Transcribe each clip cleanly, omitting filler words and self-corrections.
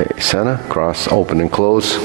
Okay, center, cross, open and close.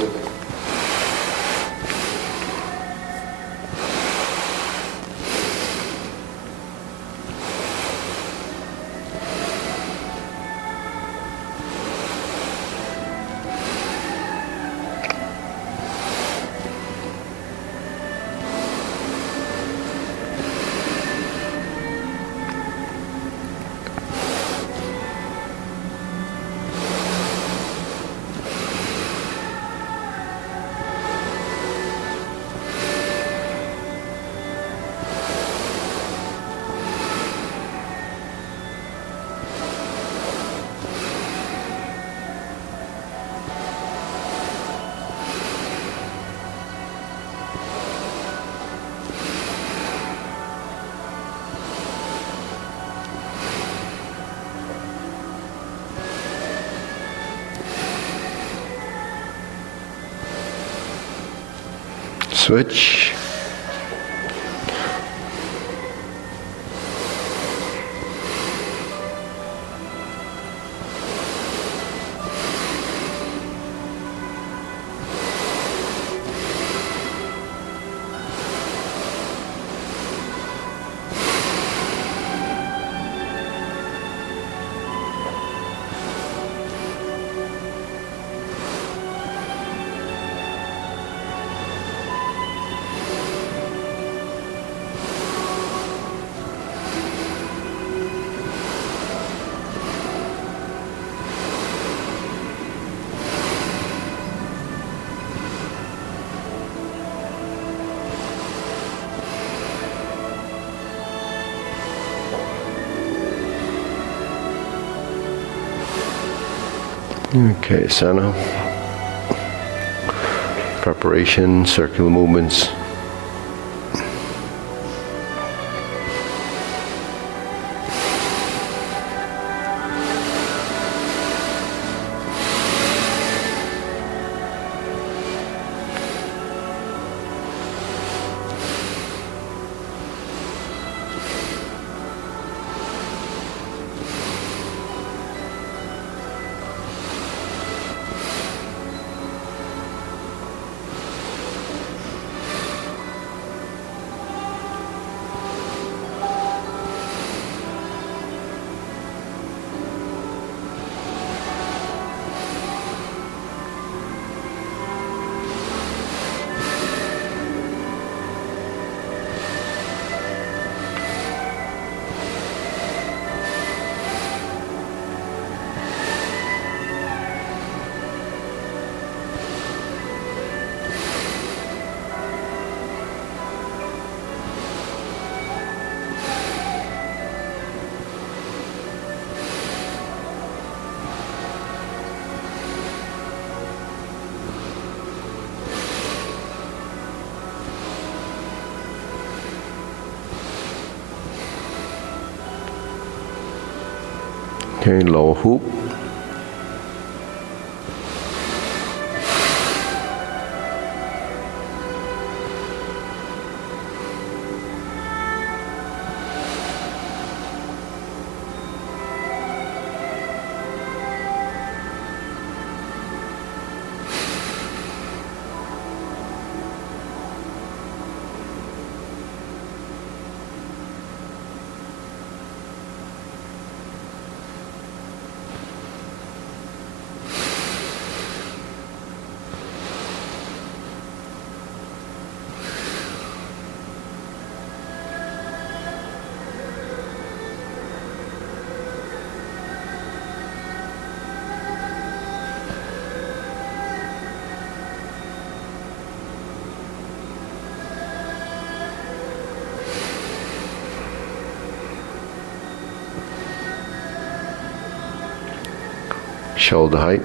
Switch. Okay, center. Preparation, circular movements. Okay, lower hoop. Shoulder height.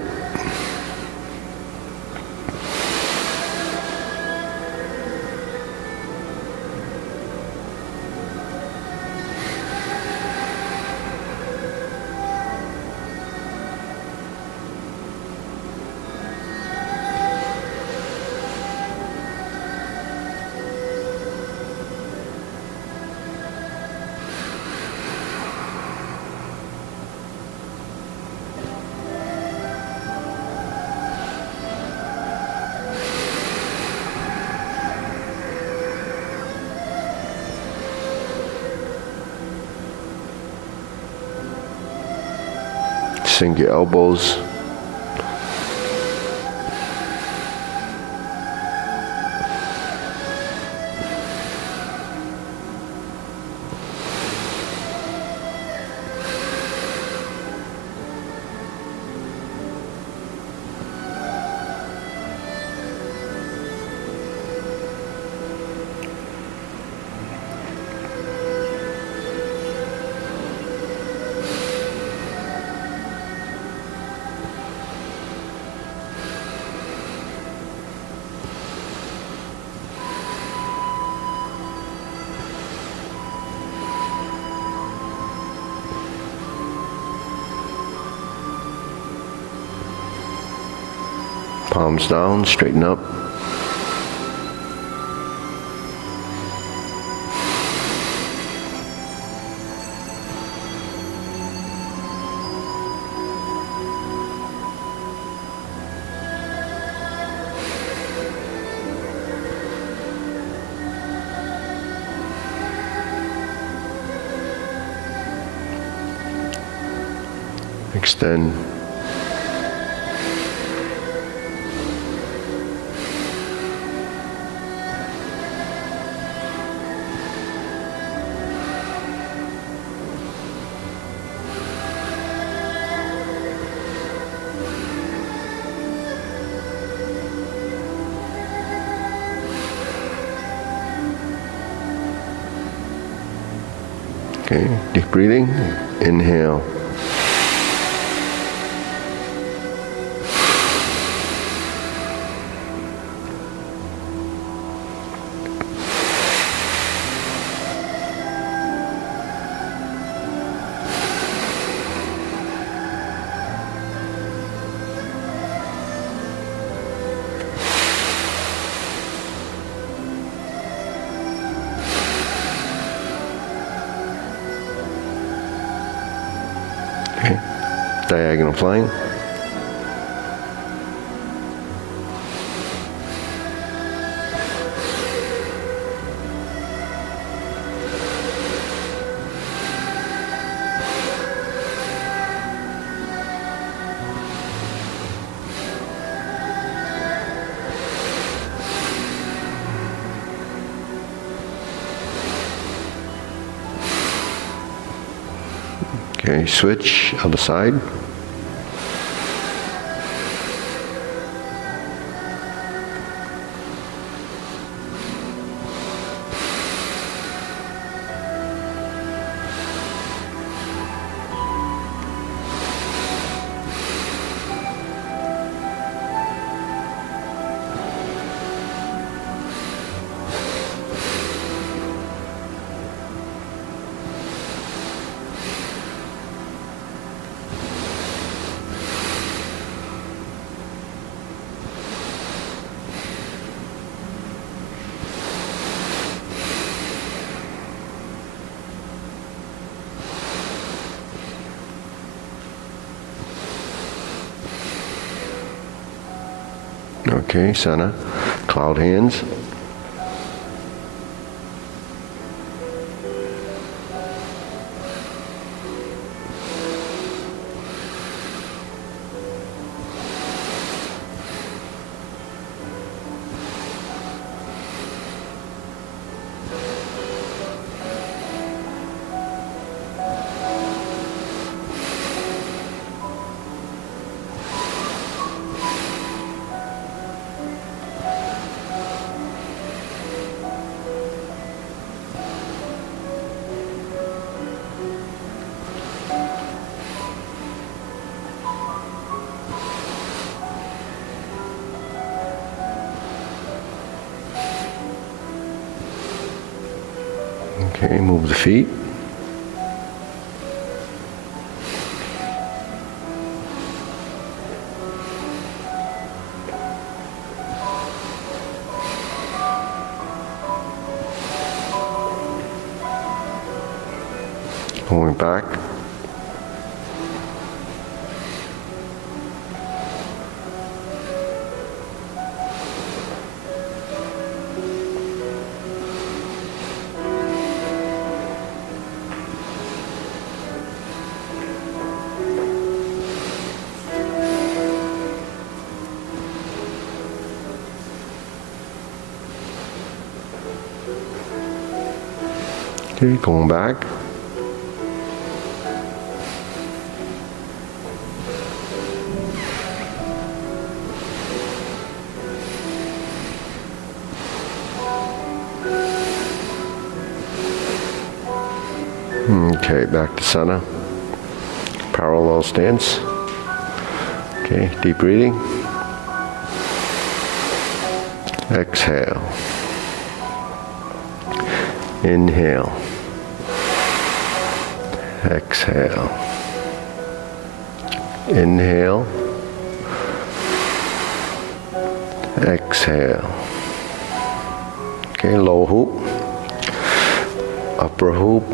Sink your elbows. Palms down, straighten up. Extend. Okay, deep breathing. Inhale. Okay, diagonal flying. Okay, switch, other side. Okay, Sana. Cloud hands. Okay, move the feet. Going back. Okay, going back. Okay, back to center. Parallel stance. Okay, deep breathing. Exhale. Inhale. Exhale. Inhale. Exhale. Okay, lower hoop. Upper hoop.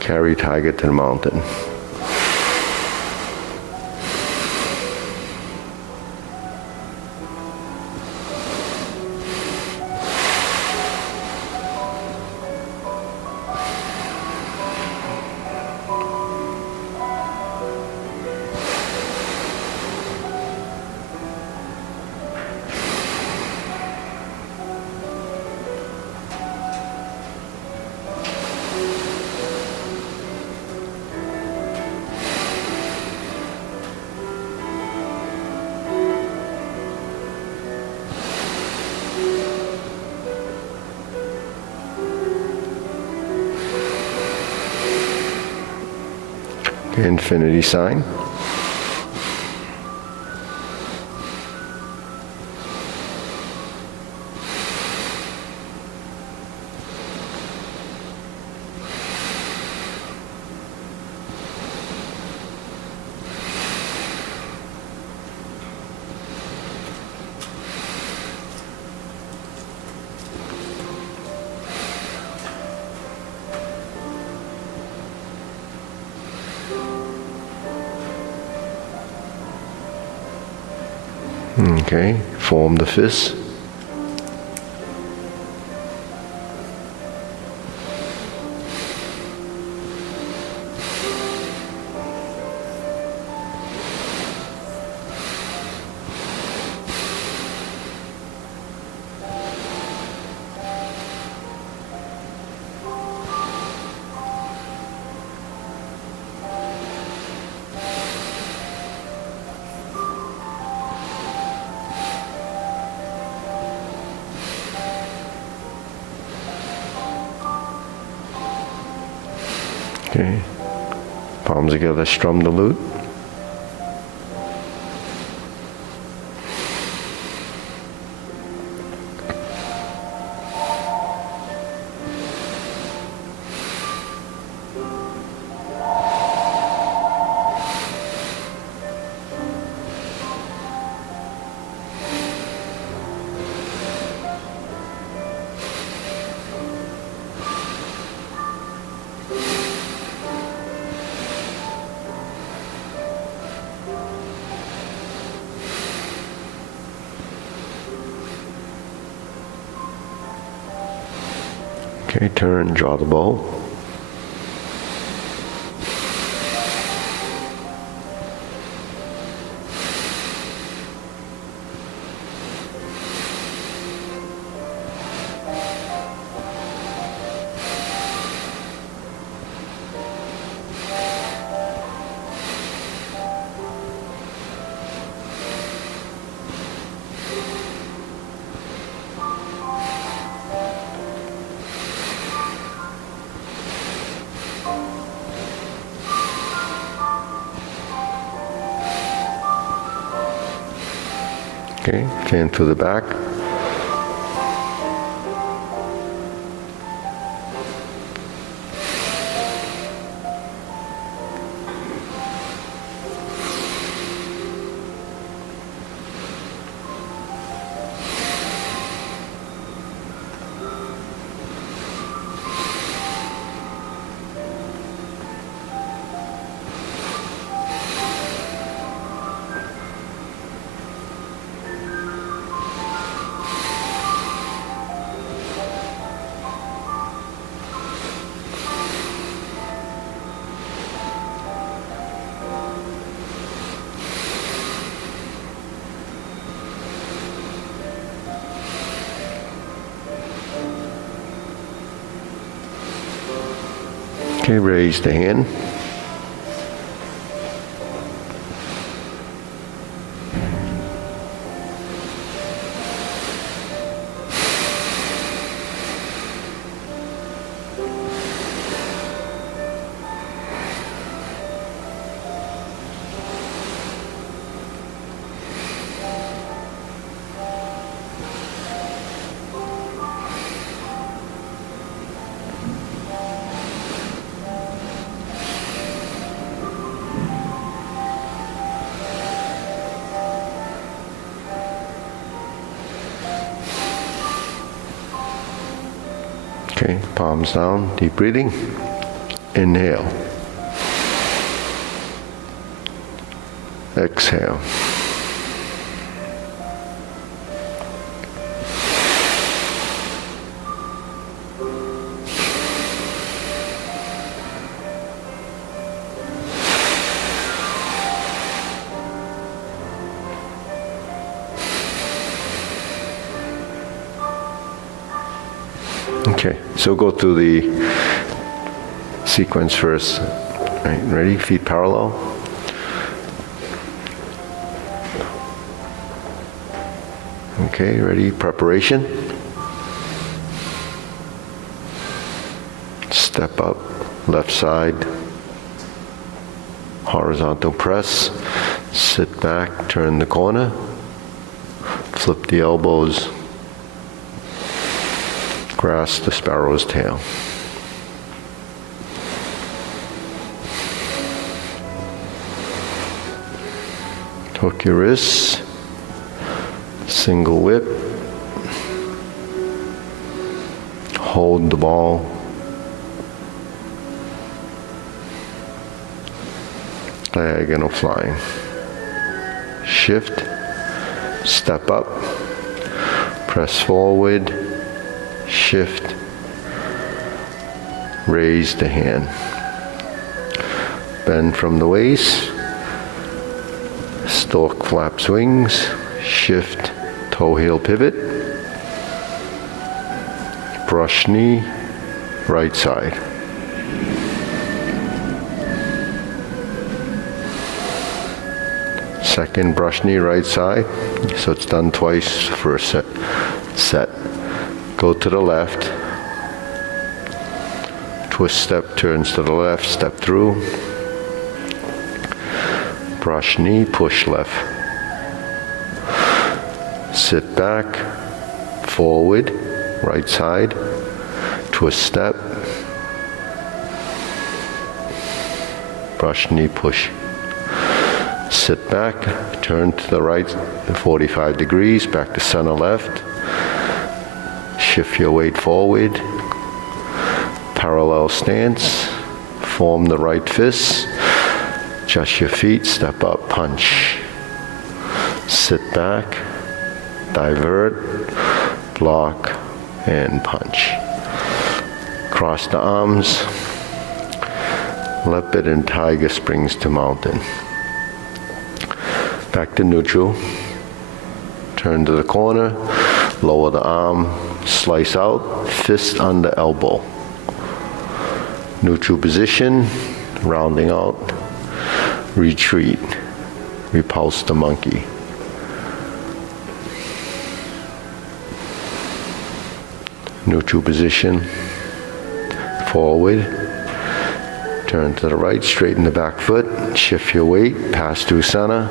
Carry tiger to the mountain. Infinity sign. Okay, form the fist. Okay, palms together, strum the lute. Okay, turn, draw the bow. Okay, fan to the back. Okay, raise the hand. Okay, palms down, deep breathing. Inhale. Exhale. Okay, so go through the sequence first. All right, ready? Feet parallel. Okay, ready? Preparation. Step up, left side. Horizontal press. Sit back, turn the corner. Flip the elbows. Grasp the sparrow's tail. Hook your wrists. Single whip. Hold the ball. Diagonal flying. Shift. Step up. Press forward. Shift. Raise the hand. Bend from the waist. Stork flaps wings. Shift. Toe heel pivot. Brush knee. Right side. Second brush knee right side. So it's done twice for a set. Go to the left. Twist step turns to the left, step through. Brush knee, push left. Sit back, forward, right side. Twist step. Brush knee, push. Sit back, turn to the right 45 degrees, back to center left. Shift your weight forward, parallel stance, form the right fist, adjust your feet, step up, punch. Sit back, divert, block, and punch. Cross the arms, leopard and tiger springs to mountain. Back to neutral, turn to the corner, lower the arm, slice out, fist under elbow. Neutral position, rounding out, retreat, repulse the monkey. Neutral position, forward, turn to the right, straighten the back foot, shift your weight, pass through center.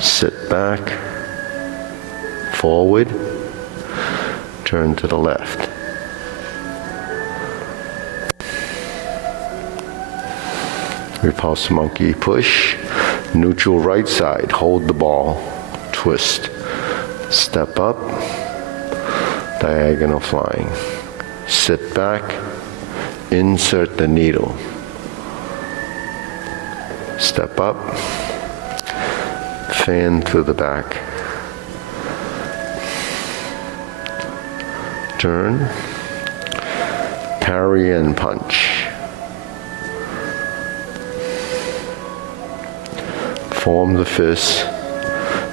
Sit back, forward, turn to the left. Repulse monkey, push, neutral right side, hold the ball, twist, step up, diagonal flying. Sit back, insert the needle. Step up, fan through the back. Turn, parry and punch. Form the fist,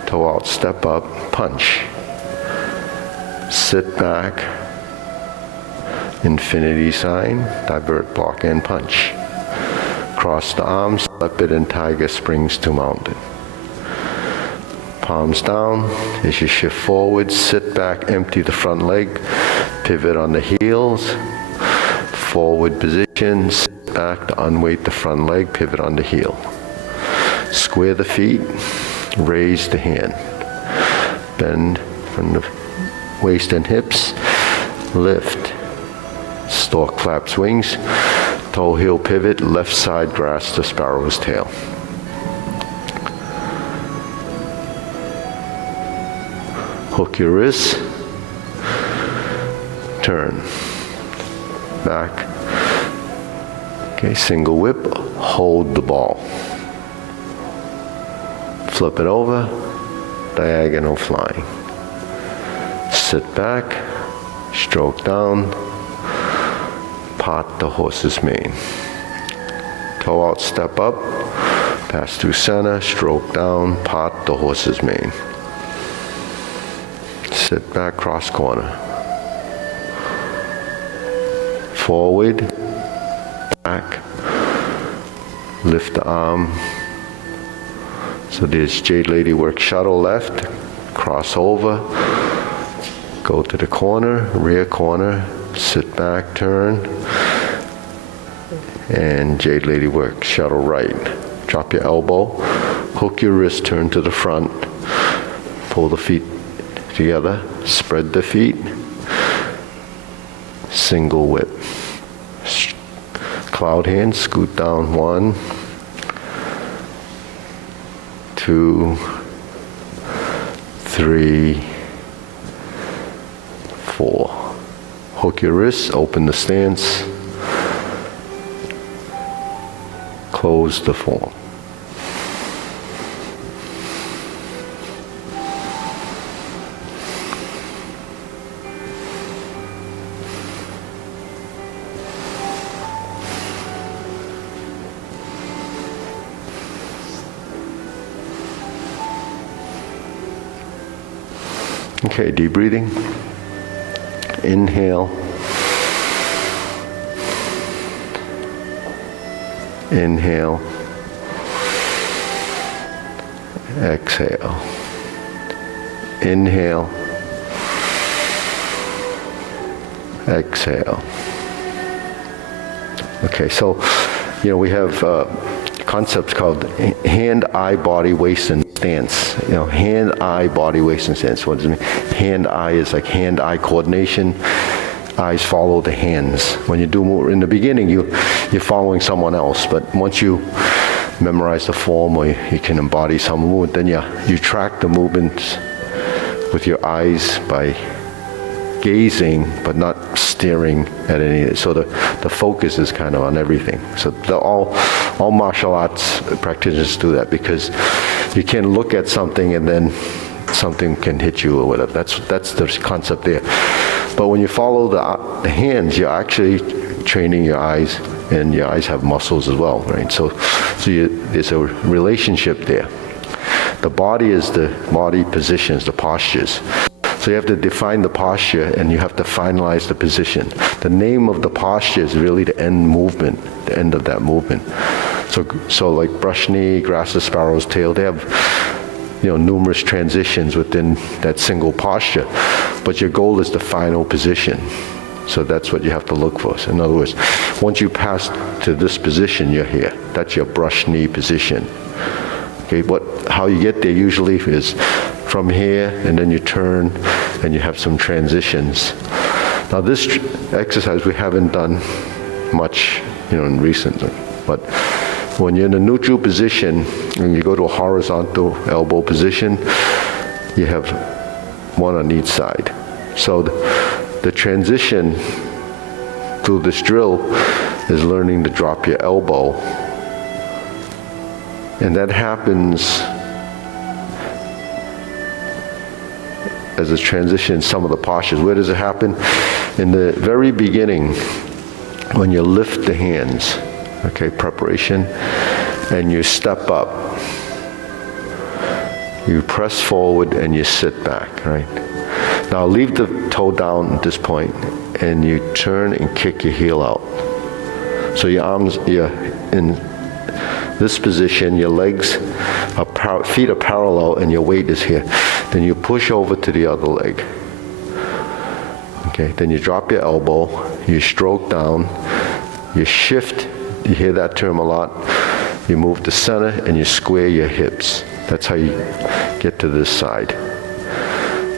toe out, step up, punch. Sit back, infinity sign, divert, block, and punch. Cross the arms, leopard and tiger springs to mountain. Palms down as you shift forward, sit back, empty the front leg, pivot on the heels, forward position, sit back to unweight the front leg, pivot on the heel. Square the feet, raise the hand. Bend from the waist and hips, lift. Stork flaps wings, toe heel pivot, left side grasp the sparrow's tail. Hook your wrists, turn, back. Okay, single whip, hold the ball. Flip it over, diagonal flying. Sit back, stroke down, part the horse's mane. Toe out, step up, pass through center, stroke down, part the horse's mane. Sit back, cross corner. Forward, back, lift the arm. So there's Jade Lady work, shuttle left, cross over, go to the corner, rear corner, sit back, turn, and Jade Lady work, shuttle right. Drop your elbow, hook your wrist, turn to the front, pull the feet together, spread the feet, single whip. Cloud hand, scoot down 1, 2, 3, 4. Hook your wrists, open the stance, close the form. Okay, deep breathing. Inhale. Inhale. Exhale. Inhale. Exhale. Okay, so, we have concepts called hand, eye, body, waist, and stance. Hand, eye, body, waist, and stance. What does it mean? Hand, eye is like hand-eye coordination. Eyes follow the hands. When you do more in the beginning, you're following someone else. But once you memorize the form, or you can embody some movement, then you track the movements with your eyes by gazing, but not staring at any. So the focus is kind of on everything. So all martial arts practitioners do that, because you can look at something and then something can hit you or whatever. That's the concept there. But when you follow the hands, you're actually training your eyes, and your eyes have muscles as well, right? So there's a relationship there. The body is the body positions, the postures. So you have to define the posture, and you have to finalize the position. The name of the posture is really the end movement, the end of that movement. So like brush knee, grass the sparrow's tail, they have numerous transitions within that single posture. But your goal is the final position. So that's what you have to look for. So in other words, once you pass to this position, you're here. That's your brush knee position. Okay, how you get there usually is from here, and then you turn, and you have some transitions. Now this exercise we haven't done much, recently, but when you're in a neutral position and you go to a horizontal elbow position, you have one on each side. So the transition through this drill is learning to drop your elbow. And that happens as a transition in some of the postures. Where does it happen? In the very beginning, when you lift the hands, okay, preparation, and you step up. You press forward and you sit back, right? Now leave the toe down at this point and you turn and kick your heel out. So your arms, you're in this position, your legs, feet are parallel, and your weight is here. Then you push over to the other leg. Okay, then you drop your elbow, you stroke down, you shift, you hear that term a lot, you move to center and you square your hips. That's how you get to this side.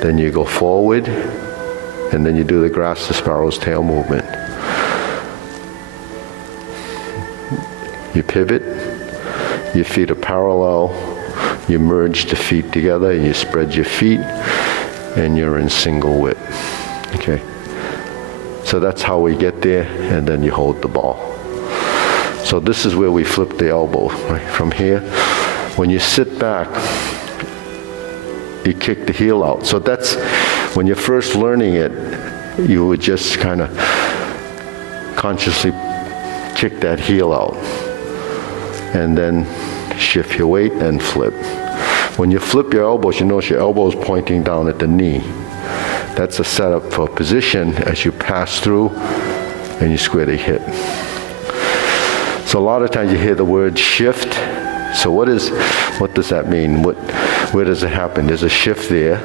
Then you go forward, and then you do the grass to sparrow's tail movement. You pivot, your feet are parallel, you merge the feet together, and you spread your feet, and you're in single width. Okay? So that's how we get there, and then you hold the ball. So this is where we flip the elbow, right? From here, when you sit back, you kick the heel out. So that's, when you're first learning it, you would just kind of consciously kick that heel out. And then shift your weight and flip. When you flip your elbows, you notice your elbows pointing down at the knee. That's a setup for position as you pass through and you square the hip. So a lot of times you hear the word shift. So what does that mean? Where does it happen? There's a shift there.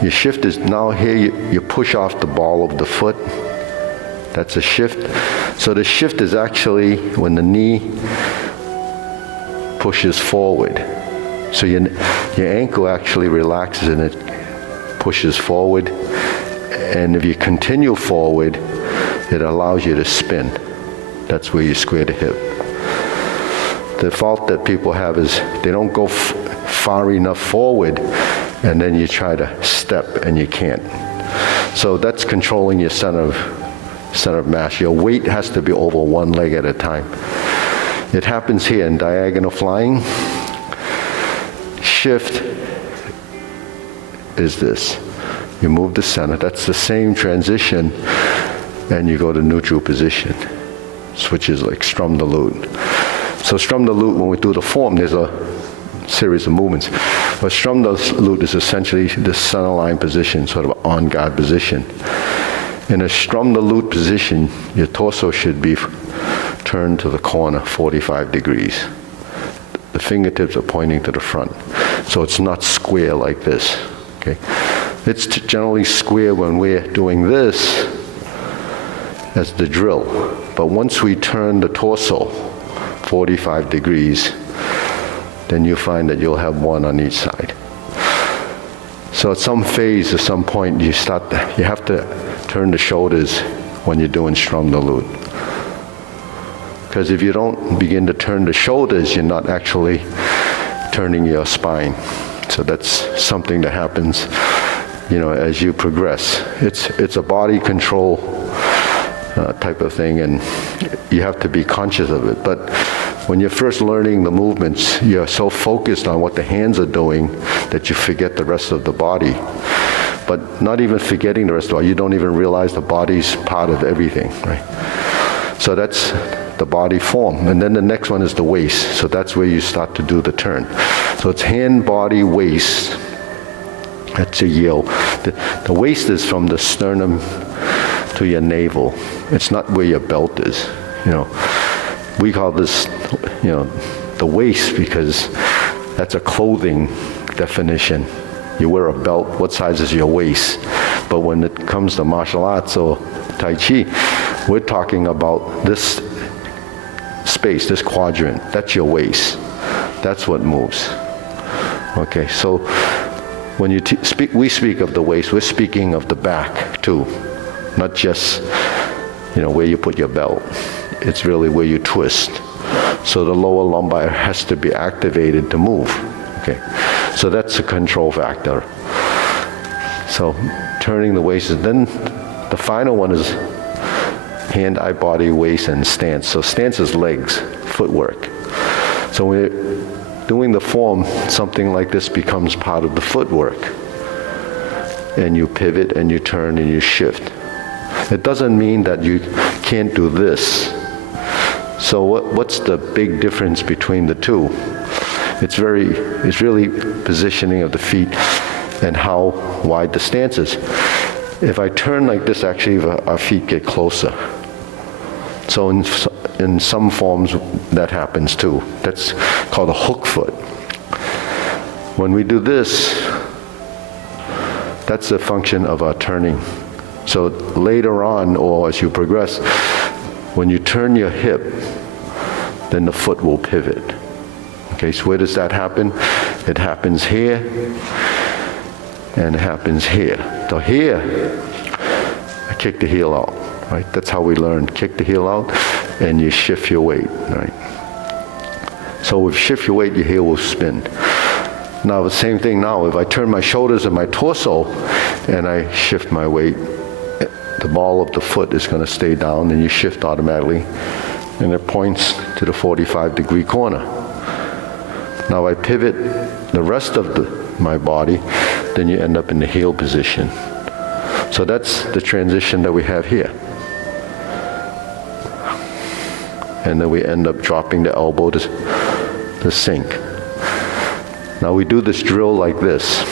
Your shift is, now here you push off the ball of the foot. That's a shift. So the shift is actually when the knee pushes forward. So your ankle actually relaxes and it pushes forward. And if you continue forward, it allows you to spin. That's where you square the hip. The fault that people have is they don't go far enough forward, and then you try to step and you can't. So that's controlling your center of mass. Your weight has to be over one leg at a time. It happens here in diagonal flying. Shift is this. You move the center. That's the same transition, and you go to neutral position, which is like strum the lute. So strum the lute, when we do the form, there's a series of movements. But strum the lute is essentially the center line position, sort of an on guard position. In a strum the lute position, your torso should be turned to the corner 45 degrees. The fingertips are pointing to the front. So it's not square like this. Okay? It's generally square when we're doing this as the drill. But once we turn the torso 45 degrees, then you find that you'll have one on each side. So at some phase, at some point, you have to turn the shoulders when you're doing strum the lute. Because if you don't begin to turn the shoulders, you're not actually turning your spine. So that's something that happens, as you progress. It's a body control type of thing, and you have to be conscious of it. But when you're first learning the movements, you're so focused on what the hands are doing that you forget the rest of the body. But not even forgetting the rest of the body, you don't even realize the body's part of everything, right? So that's the body form. And then the next one is the waist. So that's where you start to do the turn. So it's hand, body, waist. That's a yield. The waist is from the sternum to your navel. It's not where your belt is. We call this, the waist, because that's a clothing definition. You wear a belt, what size is your waist? But when it comes to martial arts or Tai Chi, we're talking about this space, this quadrant. That's your waist. That's what moves. Okay, so when we speak of the waist, we're speaking of the back too. Not just, where you put your belt. It's really where you twist. So the lower lumbar has to be activated to move. Okay, so that's a control factor. So turning the waist, and then the final one is hand, eye, body, waist, and stance. So stance is legs, footwork. So when you're doing the form, something like this becomes part of the footwork. And you pivot, and you turn, and you shift. It doesn't mean that you can't do this. So what's the big difference between the two? It's really positioning of the feet and how wide the stance is. If I turn like this, actually our feet get closer. So in some forms that happens too. That's called a hook foot. When we do this, that's a function of our turning. So later on, or as you progress, when you turn your hip, then the foot will pivot. Okay, so where does that happen? It happens here, and it happens here. So here, I kick the heel out, right? That's how we learn. Kick the heel out, and you shift your weight, right? So if you shift your weight, your heel will spin. Now the same thing now, if I turn my shoulders and my torso, and I shift my weight, the ball of the foot is going to stay down, and you shift automatically, and it points to the 45-degree corner. Now I pivot the rest of my body, then you end up in the heel position. So that's the transition that we have here. And then we end up dropping the elbow to sink. Now we do this drill like this.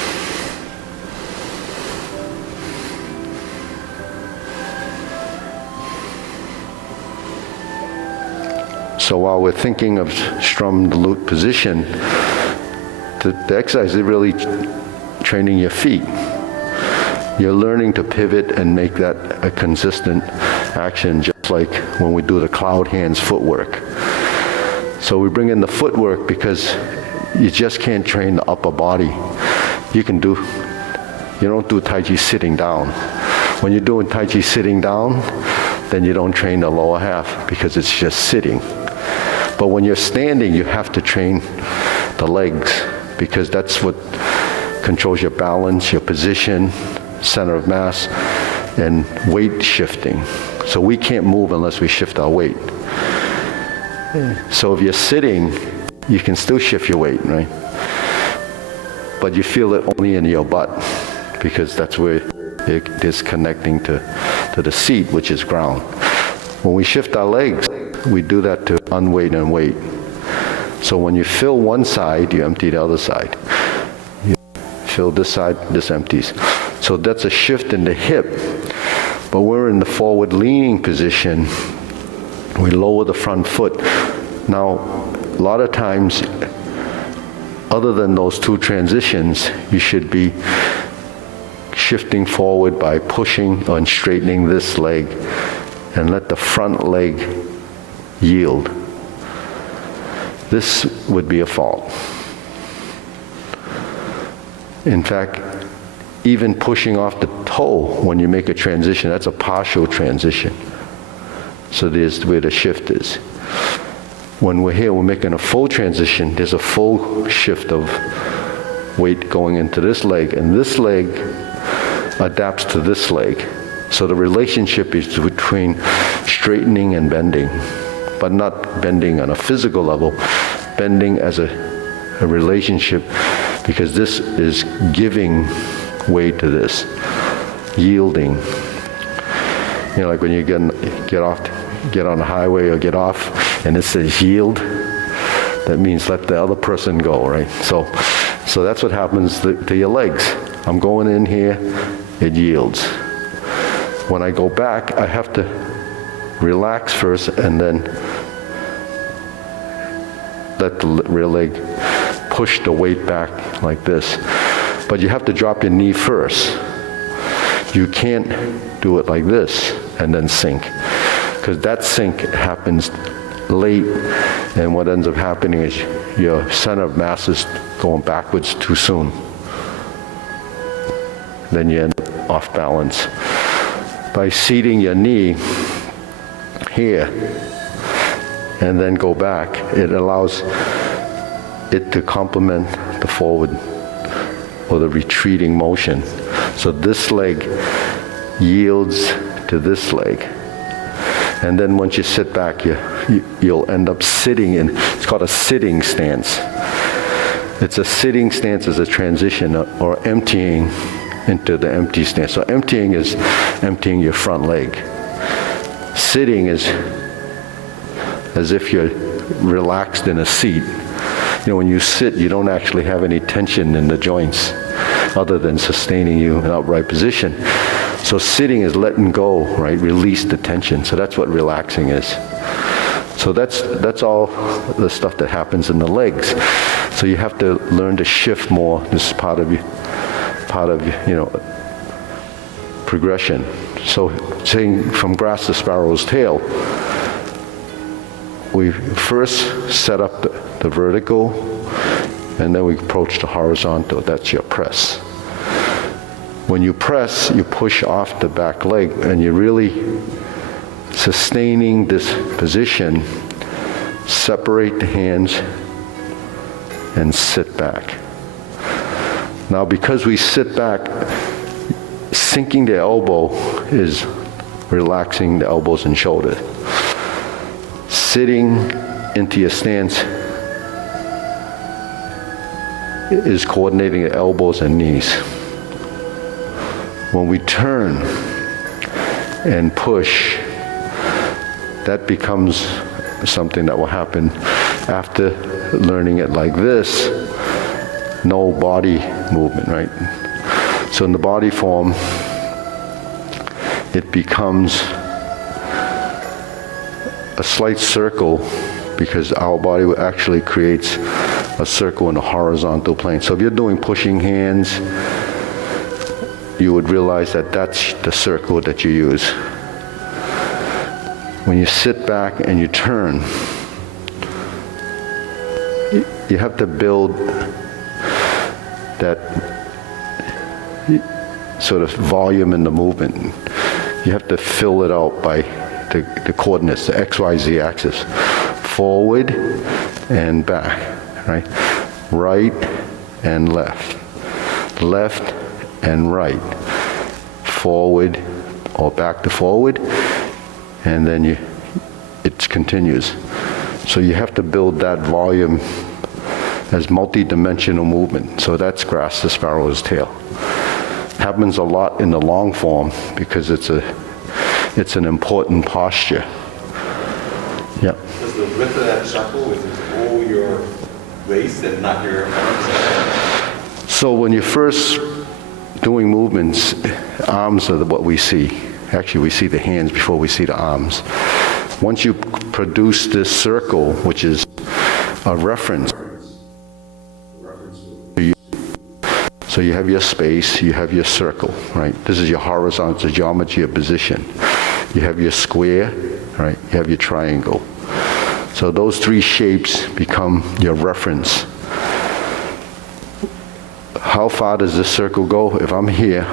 So while we're thinking of strum lute position, the exercise is really training your feet. You're learning to pivot and make that a consistent action, just like when we do the cloud hands footwork. So we bring in the footwork because you just can't train the upper body. You don't do Tai Chi sitting down. When you're doing Tai Chi sitting down, then you don't train the lower half because it's just sitting. But when you're standing, you have to train the legs because that's what controls your balance, your position, center of mass, and weight shifting. So we can't move unless we shift our weight. So if you're sitting, you can still shift your weight, right? But you feel it only in your butt because that's where it is connecting to the seat, which is ground. When we shift our legs, we do that to unweight and weight. So when you fill one side, you empty the other side. You fill this side, this empties. So that's a shift in the hip. But we're in the forward leaning position. We lower the front foot. Now, a lot of times, other than those two transitions, you should be shifting forward by pushing and straightening this leg and let the front leg yield. This would be a fault. In fact, even pushing off the toe when you make a transition, that's a partial transition. So there's where the shift is. When we're here, we're making a full transition, there's a full shift of weight going into this leg, and this leg adapts to this leg. So the relationship is between straightening and bending, but not bending on a physical level, bending as a relationship, because this is giving way to this, yielding. You know, like when you get on the highway or get off, and it says yield, that means let the other person go, right? So that's what happens to your legs. I'm going in here, it yields. When I go back, I have to relax first and then let the rear leg push the weight back like this. But you have to drop your knee first. You can't do it like this and then sink, because that sink happens late, and what ends up happening is your center of mass is going backwards too soon. Then you end up off balance. By seating your knee here and then go back, it allows it to complement the forward or the retreating motion. So this leg yields to this leg. And then once you sit back, you'll end up sitting in, it's called a sitting stance. It's a sitting stance as a transition or emptying into the empty stance. So emptying is emptying your front leg. Sitting is as if you're relaxed in a seat. You know, when you sit, you don't actually have any tension in the joints. other than sustaining you in upright position. So sitting is letting go, right? Release the tension. So that's what relaxing is. So that's all the stuff that happens in the legs. So you have to learn to shift more. This is part of progression. So saying from grass to sparrow's tail, we first set up the vertical, and then we approach the horizontal. That's your press. When you press, you push off the back leg, and you're really sustaining this position. Separate the hands and sit back. Now, because we sit back, sinking the elbow is relaxing the elbows and shoulders. Sitting into your stance is coordinating the elbows and knees. When we turn and push, that becomes something that will happen after learning it like this. No body movement, right? So in the body form, it becomes a slight circle, because our body actually creates a circle in a horizontal plane. So if you're doing pushing hands, you would realize that that's the circle that you use. When you sit back and you turn, you have to build that sort of volume in the movement. You have to fill it out by the coordinates, the XYZ axis. Forward and back, right? Right and left. Left and right. Forward or back to forward. And then it continues. So you have to build that volume as multi-dimensional movement. So that's grass to sparrow's tail. Happens a lot in the long form because it's an important posture. Yeah. Does the width of that circle, is it all your waist and not your arms? So when you're first doing movements, arms are what we see. Actually, we see the hands before we see the arms. Once you produce this circle, which is a reference to you. So you have your space, you have your circle, right? This is your horizontal geometry of position. You have your square, right? You have your triangle. So those three shapes become your reference. How far does this circle go? If I'm here,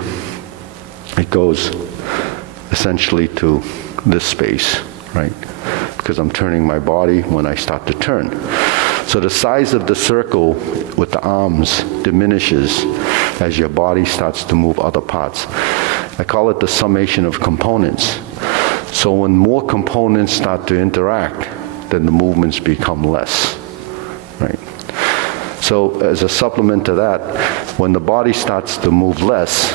it goes essentially to this space, right? Because I'm turning my body when I start to turn. So the size of the circle with the arms diminishes as your body starts to move other parts. I call it the summation of components. So when more components start to interact, then the movements become less, right? So as a supplement to that, when the body starts to move less,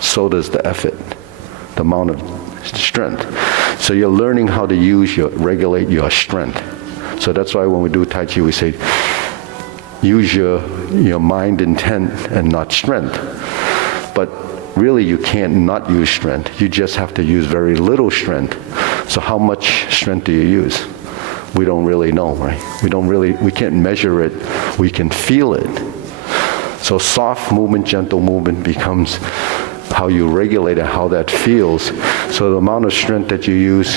so does the effort, the amount of strength. So you're learning how to regulate your strength. So that's why when we do Tai Chi, we say, use your mind intent and not strength. But really you can't not use strength. You just have to use very little strength. So how much strength do you use? We don't really know, right? We can't measure it. We can feel it. So soft movement, gentle movement becomes how you regulate it, how that feels. So the amount of strength that you use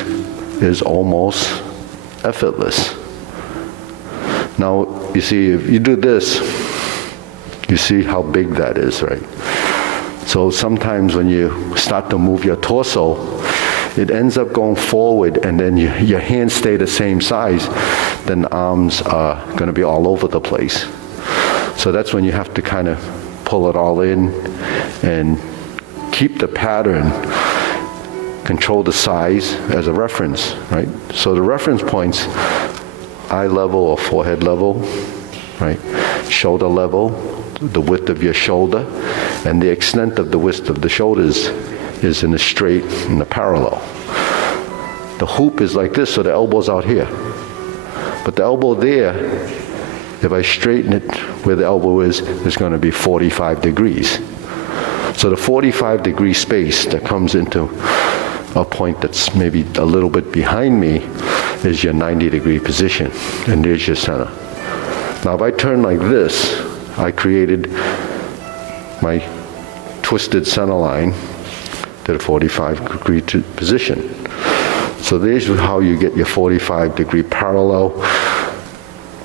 is almost effortless. Now, you see, if you do this, you see how big that is, right? So sometimes when you start to move your torso, it ends up going forward, and then your hands stay the same size, then the arms are going to be all over the place. So that's when you have to kind of pull it all in and keep the pattern, control the size as a reference, right? So the reference points, eye level or forehead level, right? Shoulder level, the width of your shoulder, and the extent of the width of the shoulders is in a straight, in a parallel. The hoop is like this, so the elbow's out here. But the elbow there If I straighten it where the elbow is, it's going to be 45 degrees. So the 45-degree space that comes into a point that's maybe a little bit behind me is your 90-degree position, and there's your center. Now if I turn like this, I created my twisted center line to the 45-degree position. So there's how you get your 45-degree parallel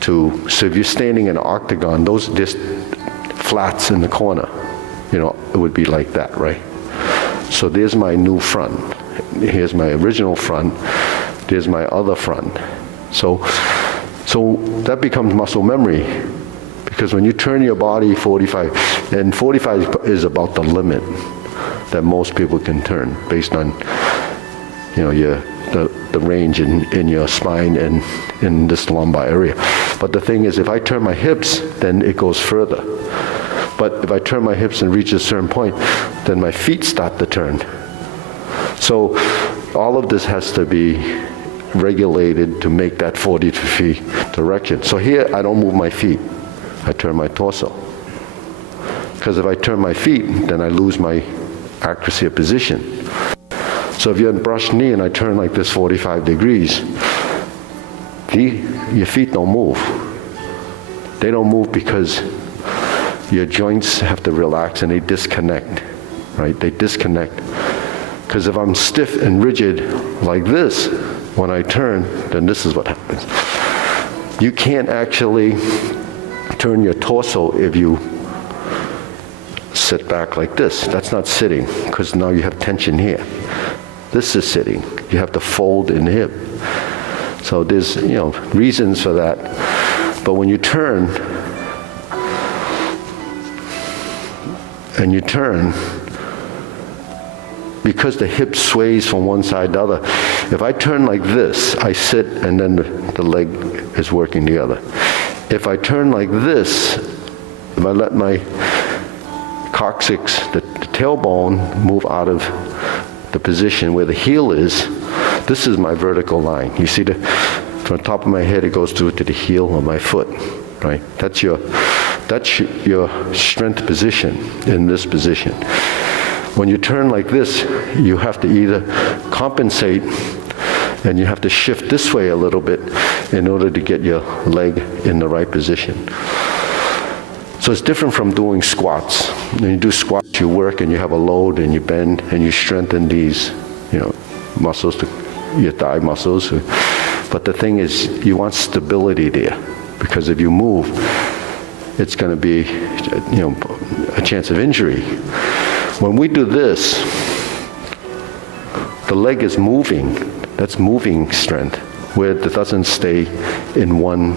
to, so if you're standing in an octagon, those just flats in the corner, you know, it would be like that, right? So there's my new front. Here's my original front. There's my other front. So that becomes muscle memory, because when you turn your body 45, and 45 is about the limit that most people can turn based on, you know, the range in your spine and in this lumbar area. But the thing is, if I turn my hips, then it goes further. But if I turn my hips and reach a certain point, then my feet start to turn. So all of this has to be regulated to make that 40-degree direction. So here, I don't move my feet. I turn my torso. Because if I turn my feet, then I lose my accuracy of position. So if you're in brushed knee and I turn like this 45 degrees, your feet don't move. They don't move because your joints have to relax and they disconnect, right? They disconnect. Because if I'm stiff and rigid like this, when I turn, then this is what happens. You can't actually turn your torso if you sit back like this. That's not sitting, because now you have tension here. This is sitting. You have to fold in the hip. So there's, you know, reasons for that. But when you turn, and you turn, because the hip sways from one side to the other, if I turn like this, I sit and then the leg is working together. If I turn like this, if I let my coccyx, the tailbone, move out of the position where the heel is, this is my vertical line. You see, from the top of my head, it goes through to the heel of my foot, right? That's your strength position in this position. When you turn like this, you have to either compensate and you have to shift this way a little bit in order to get your leg in the right position. So it's different from doing squats. When you do squats, you work and you have a load and you bend and you strengthen these, you know, muscles, your thigh muscles. But the thing is, you want stability there, because if you move, it's going to be, you know, a chance of injury. When we do this, the leg is moving. That's moving strength, where it doesn't stay in one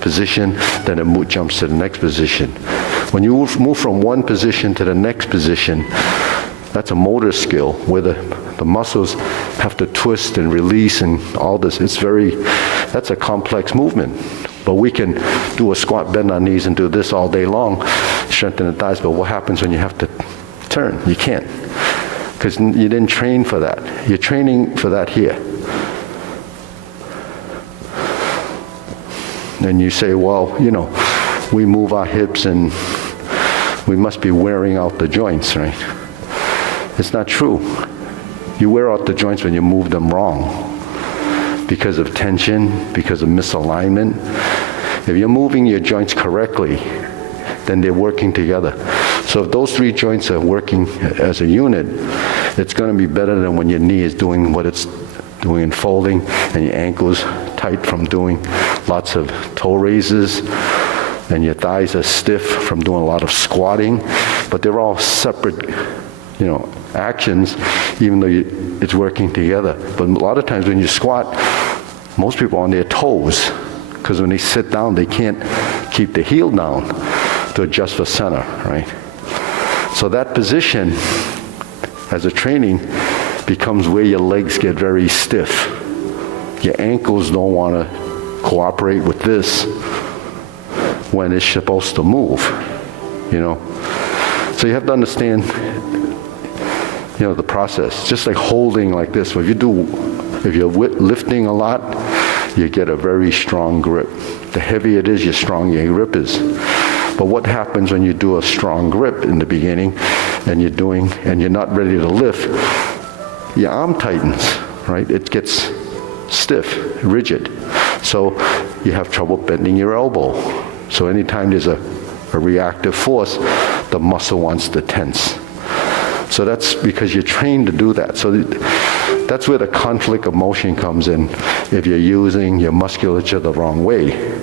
position, then it jumps to the next position. When you move from one position to the next position, that's a motor skill, where the muscles have to twist and release and all this. That's a complex movement. But we can do a squat, bend our knees, and do this all day long, strengthen the thighs. But what happens when you have to turn? You can't, because you didn't train for that. You're training for that here. And you say, well, you know, we move our hips and we must be wearing out the joints, right? It's not true. You wear out the joints when you move them wrong, because of tension, because of misalignment. If you're moving your joints correctly, then they're working together. So if those three joints are working as a unit, it's going to be better than when your knee is doing what it's doing and folding, and your ankle's tight from doing lots of toe raises, and your thighs are stiff from doing a lot of squatting. But they're all separate, you know, actions, even though it's working together. But a lot of times when you squat, most people are on their toes, because when they sit down, they can't keep the heel down to adjust for center, right? So that position, as a training, becomes where your legs get very stiff. Your ankles don't want to cooperate with this when it's supposed to move, you know? So you have to understand, you know, the process. Just like holding like this. If you're lifting a lot, you get a very strong grip. The heavier it is, the stronger your grip is. But what happens when you do a strong grip in the beginning and you're not ready to lift, your arm tightens, right? It gets stiff, rigid. So you have trouble bending your elbow. So anytime there's a reactive force, the muscle wants to tense. So that's because you're trained to do that. So that's where the conflict of motion comes in if you're using your musculature the wrong way.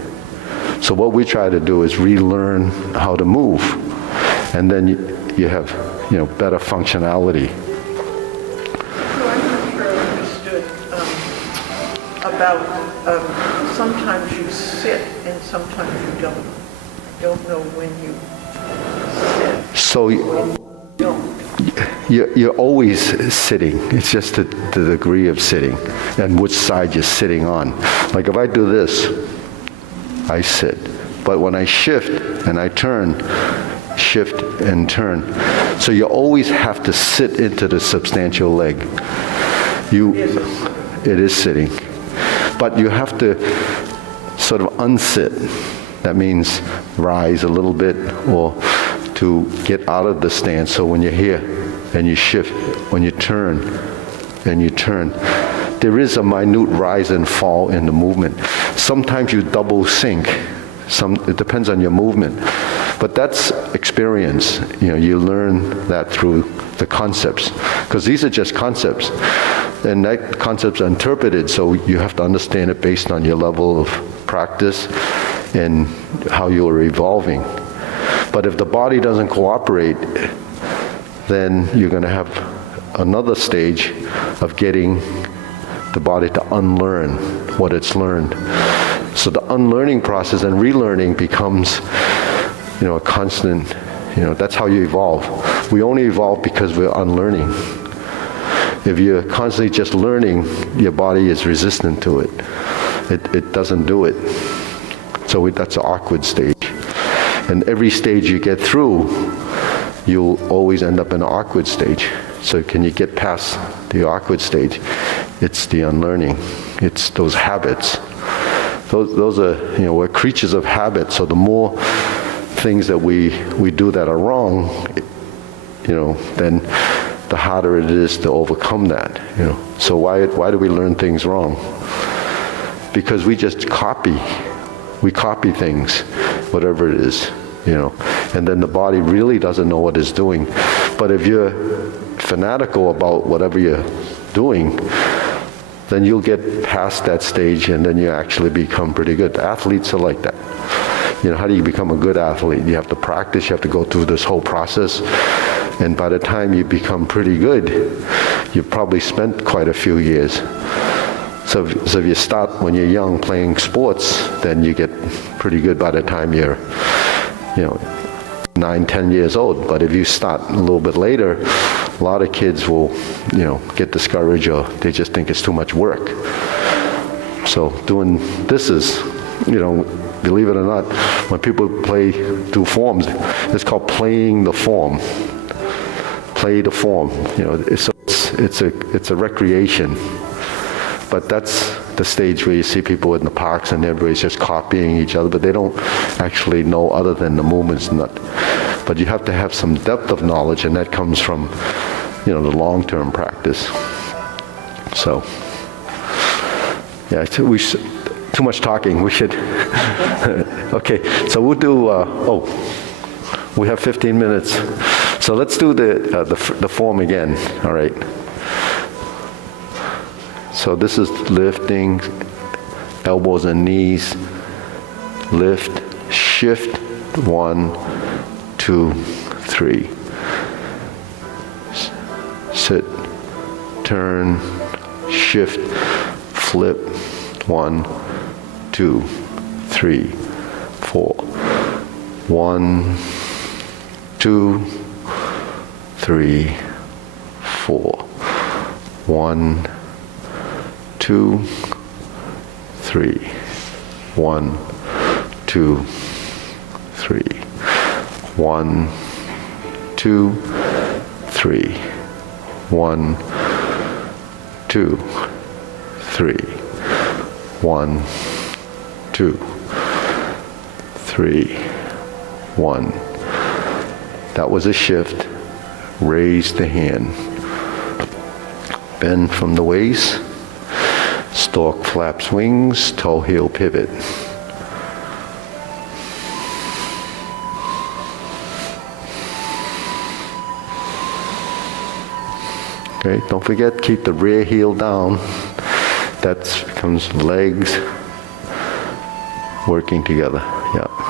So what we try to do is relearn how to move, and then you have, better functionality. So I'm not sure I understood about sometimes you sit and sometimes you don't. I don't know when you sit. So When you don't. you're always sitting. It's just the degree of sitting and which side you're sitting on. Like if I do this, I sit. But when I shift and I turn, shift and turn. So you always have to sit into the substantial leg. It is sitting. But you have to sort of unsit. That means rise a little bit or to get out of the stance. So when you're here and you shift, when you turn and you turn, there is a minute rise and fall in the movement. Sometimes you double sync. It depends on your movement. But that's experience. You learn that through the concepts. Because these are just concepts. And that concepts are interpreted, so you have to understand it based on your level of practice and how you are evolving. But if the body doesn't cooperate, then you're going to have another stage of getting the body to unlearn what it's learned. So the unlearning process and relearning becomes, a constant, that's how you evolve. We only evolve because we're unlearning. If you're constantly just learning, your body is resistant to it. It doesn't do it. So that's an awkward stage. And every stage you get through, you'll always end up in an awkward stage. So can you get past the awkward stage? It's the unlearning. It's those habits. Those are, we're creatures of habit. So the more things that we do that are wrong, then the harder it is to overcome that. So why do we learn things wrong? Because we just copy. We copy things, whatever it is, and then the body really doesn't know what it's doing. But if you're fanatical about whatever you're doing, then you'll get past that stage and then you actually become pretty good. Athletes are like that. How do you become a good athlete? You have to practice, you have to go through this whole process, and by the time you become pretty good, you've probably spent quite a few years. So if you start when you're young playing sports, then you get pretty good by the time you're, 9, 10 years old. But if you start a little bit later, a lot of kids will, get discouraged or they just think it's too much work. So doing this is, believe it or not, when people do forms, it's called playing the form. Play the form. It's a recreation. But that's the stage where you see people in the parks and everybody's just copying each other, but they don't actually know other than the movements. But you have to have some depth of knowledge, and that comes from, the long-term practice. So, yeah, too much talking. We should. Okay, so we'll do. We have 15 minutes, so let's do the form again. All right. So this is lifting, elbows and knees, lift, shift, 1, 2, 3. Sit, turn, shift, flip, 1, 2, 3, 4. 1, 2, 3, 4. 1, 2, 3. 1, 2, 3. 1, 2, 3. 1, 2, 3. 1, 2, 3, 1. That was a shift. Raise the hand. Bend from the waist. Stork flaps wings, toe heel pivot. Okay, don't forget, keep the rear heel down. That becomes legs working together. Yeah.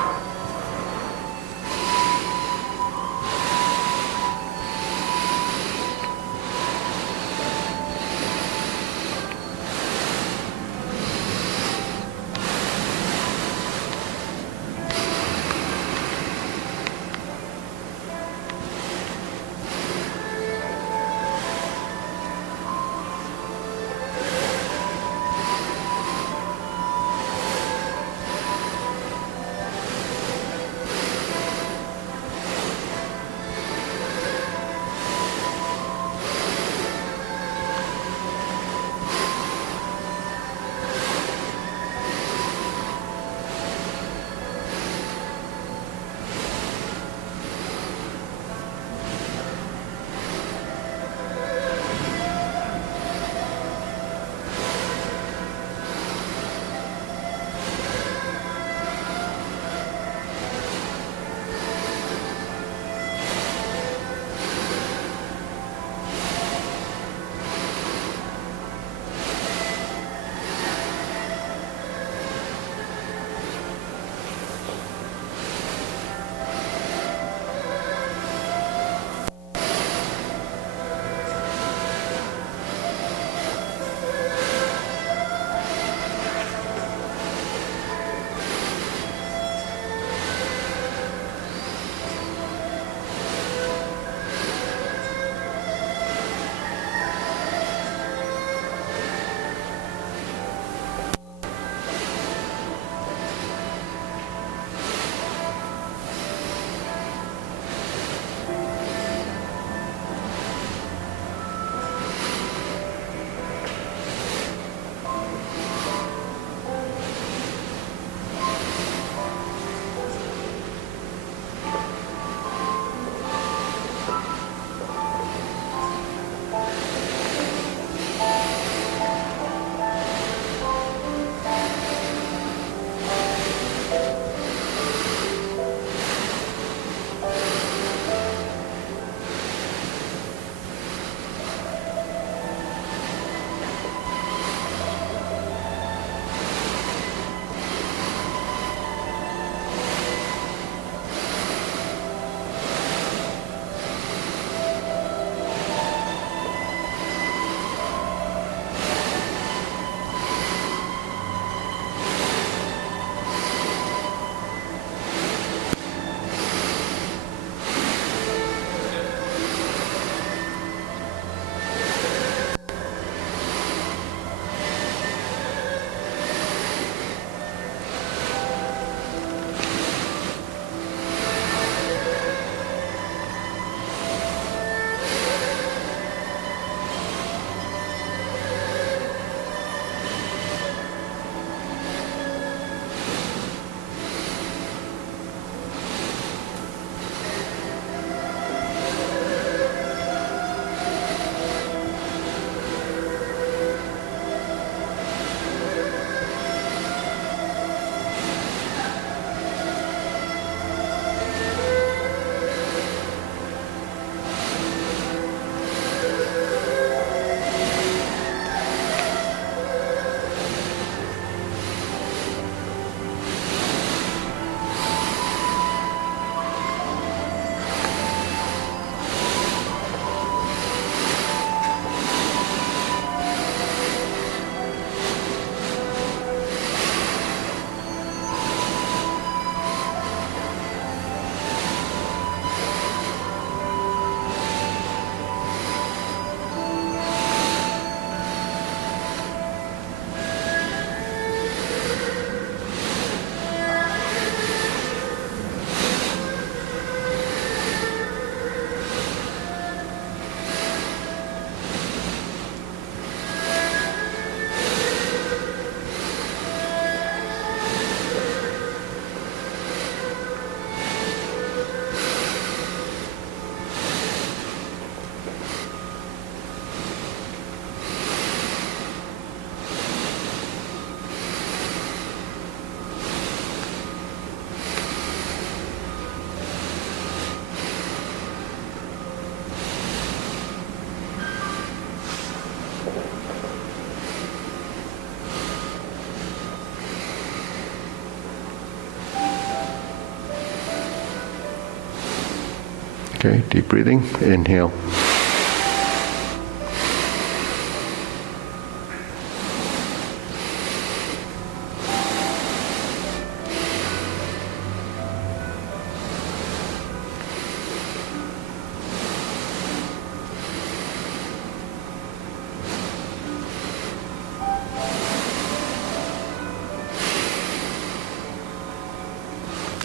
Okay, deep breathing, inhale.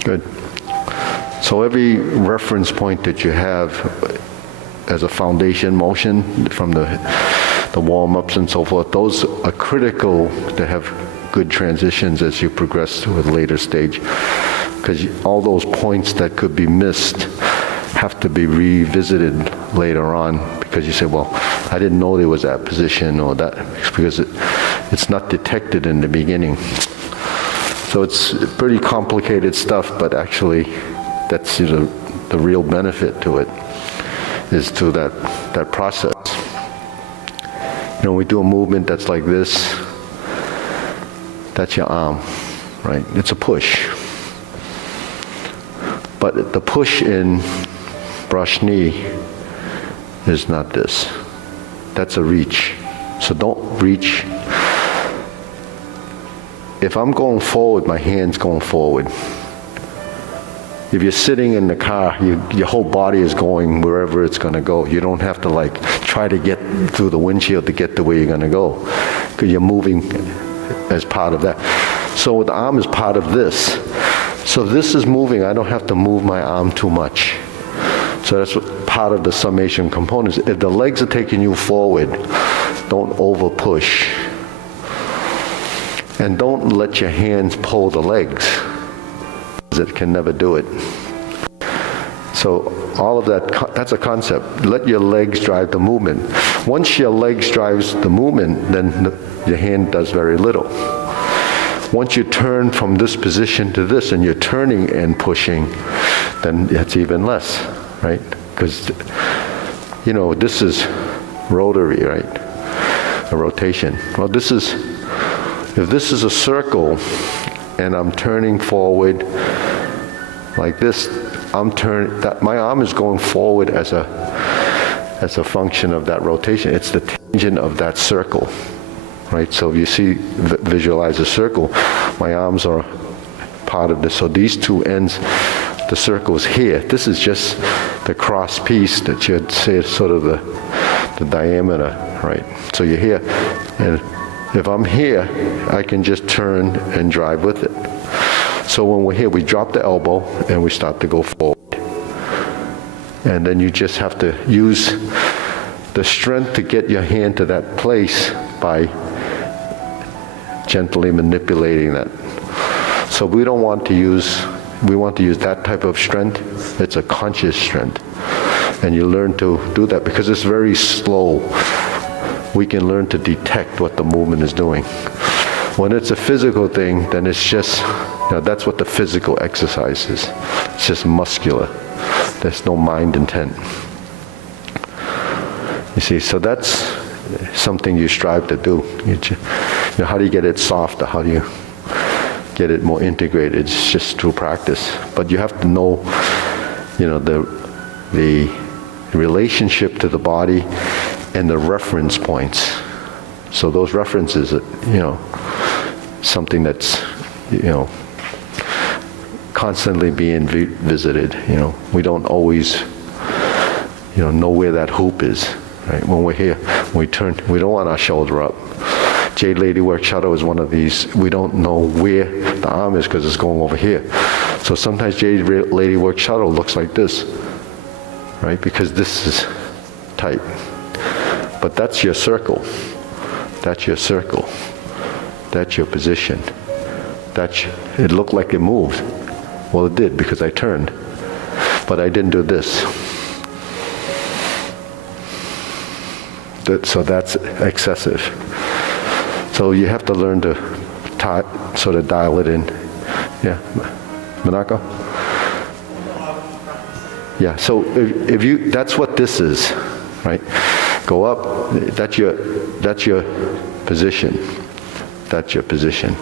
Good. So every reference point that you have as a foundation motion from the warm-ups and so forth, those are critical to have good transitions as you progress to a later stage. Because all those points that could be missed have to be revisited later on, because you say, well, I didn't know there was that position or that, because it's not detected in the beginning. So it's pretty complicated stuff, but actually that's the real benefit to it, is to that process. You know, we do a movement that's like this, that's your arm, right? It's a push. But the push in brush knee is not this. That's a reach. So don't reach. If I'm going forward, my hand's going forward. If you're sitting in the car, your whole body is going wherever it's going to go. You don't have to like try to get through the windshield to get to where you're going to go, because you're moving as part of that. So the arm is part of this. So this is moving. I don't have to move my arm too much. So that's what part of the summation components. If the legs are taking you forward, don't over push. And don't let your hands pull the legs, because it can never do it. So all of that, that's a concept. Let your legs drive the movement. Once your legs drives the movement, then your hand does very little. Once you turn from this position to this, and you're turning and pushing, then it's even less, right? Because, you know, this is rotary, right? A rotation. Well, if this is a circle and I'm turning forward like this, my arm is going forward as a function of that rotation. It's the tangent of that circle, right? So if you visualize a circle, my arms are part of this. So these two ends, the circle is here. This is just the cross piece that you'd say is sort of the diameter, right? So you're here, and if I'm here, I can just turn and drive with it. So when we're here, we drop the elbow and we start to go forward. And then you just have to use the strength to get your hand to that place by gently manipulating that. So we want to use that type of strength. It's a conscious strength. And you learn to do that because it's very slow. We can learn to detect what the movement is doing. When it's a physical thing, then it's just, that's what the physical exercise is. It's just muscular. There's no mind intent. You see, so that's something you strive to do. How do you get it softer? How do you get it more integrated? It's just through practice. But you have to know, the relationship to the body and the reference points. So those references, something that's, constantly being visited. We don't always, know where that hoop is, right? When we're here, we turn, we don't want our shoulder up. Jade Lady Work Shuttle is one of these. We don't know where the arm is because it's going over here. So sometimes Jade Lady Work Shuttle looks like this, right? Because this is tight. But that's your circle. That's your circle. That's your position. It looked like it moved. Well, it did because I turned. But I didn't do this. So that's excessive. So you have to learn to sort of dial it in. Yeah. Manako? Yeah, so if you, that's what this is, right? Go up, that's your position. That's your position.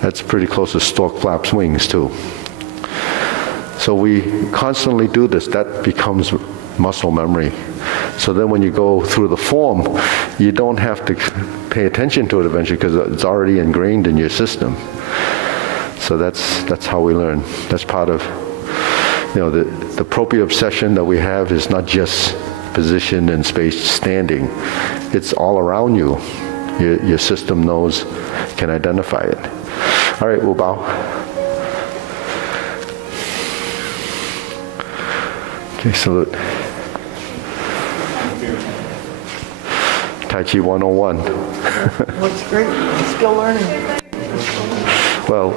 That's pretty close to stork flaps wings too. So we constantly do this. That becomes muscle memory. So then when you go through the form, you don't have to pay attention to it eventually because it's already ingrained in your system. So that's how we learn. That's part of, the proprioception that we have is not just position and space standing. It's all around you. Your system knows, can identify it. All right, we'll bow. Okay, salute. Tai Chi 101. What's great, I'm still learning. Well,